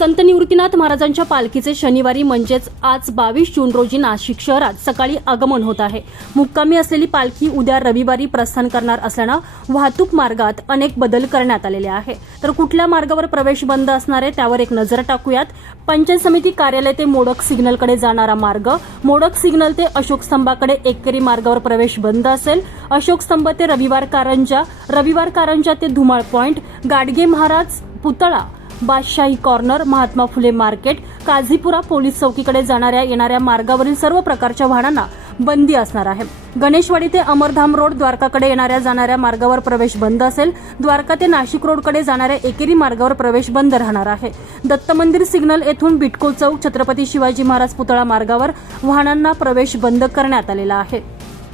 संत निवृत्तीनाथ महाराजांच्या पालखीचे शनिवारी म्हणजेच आज बावीस जून रोजी नाशिक शहरात सकाळी आगमन होत आहे. मुक्कामी असलेली पालखी उद्या रविवारी प्रस्थान करणार असल्यानं वाहतूक मार्गात अनेक बदल करण्यात आलेले आहे. तर कुठल्या मार्गावर प्रवेश बंद असणार आहे त्यावर एक नजर टाकूयात. पंचायत समिती कार्यालय ते मोडक सिग्नलकडे जाणारा मार्ग. मोडक सिग्नल ते अशोक स्तंभाकडे एकेरी मार्गावर प्रवेश बंद असेल. अशोक स्तंभ ते रविवार कारंजा रविवार कारंजा ते धुमाळ पॉइंट. गाडगे महाराज पुतळा Badshahi corner Mahatma Phule market Kazipura police चौकीकडे जाणाऱ्या येणाऱ्या मार्गावरील सर्व प्रकारच्या वाहनांना बंदी असणार आहे. गणेशवाडी ते अमरधाम रोड द्वारकाकडे येणाऱ्या जाणाऱ्या मार्गावर प्रवेश बंद असेल. द्वारका ते नाशिक रोडकडे जाणाऱ्या एकेरी मार्गावर प्रवेश बंद राहणार आहे. दत्त मंदिर सिग्नल येथून बिटको चौक छत्रपती शिवाजी महाराज पुतळा मार्गावर वाहनांना प्रवेश बंद करण्यात आलेला आहे.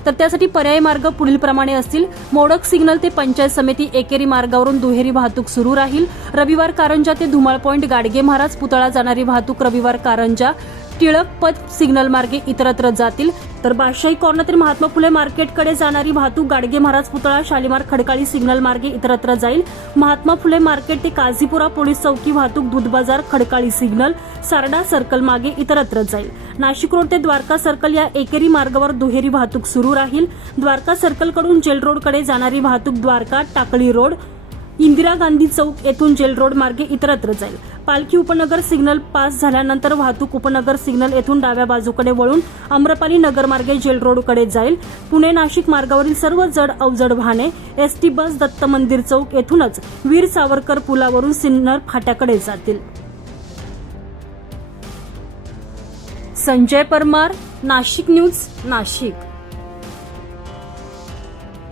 तर त्यासाठी पर्यायी मार्ग पुढील प्रमाणे असतील. मोडक सिग्नल ते पंचायत समिती एकेरी मार्गावरून दुहेरी वाहतूक सुरू राहील. रविवार कारंजा ते धुमाळ पॉईंट गाडगे महाराज पुतळा जाणारी वाहतूक रविवार कारंजा. टिळक पथ सिग्नल मार्गे इतरत्र जातील. तर बादशाही कॉर्नर महात्मा फुले मार्केटकडे जाणारी वाहतूक गाडगे महाराज पुतळा शालिमार खडकाळी सिग्नल मार्गे इतरत्र जाईल. महात्मा फुले मार्केट ते काझीपुरा पोलीस चौकी वाहतूक दूध बाजार खडकाळी सिग्नल सारडा सर्कल मागे इतरत्र जाईल. नाशिक रोड ते द्वारका सर्कल या एकेरी मार्गावर दुहेरी वाहतूक सुरू राहील. द्वारका सर्कलकडून जेल रोडकडे जाणारी वाहतूक द्वारका टाकळी रोड इंदिरा गांधी चौक येथून जेल रोड मार्गे इतरत्र जाईल. पालखी उपनगर सिग्नल पास झाल्यानंतर वाहतूक उपनगर सिग्नल येथून डाव्या बाजूकडे वळून आम्रपाली नगर मार्गे जेल रोडकडे जाईल. पुणे नाशिक मार्गावरील सर्व जड अवजड वाहने एसटी बस दत्त मंदिर चौक येथूनच वीर सावरकर पुलावरून सिन्नर फाट्याकडे जातील. संजय परमार नाशिक न्यूज नाशिक.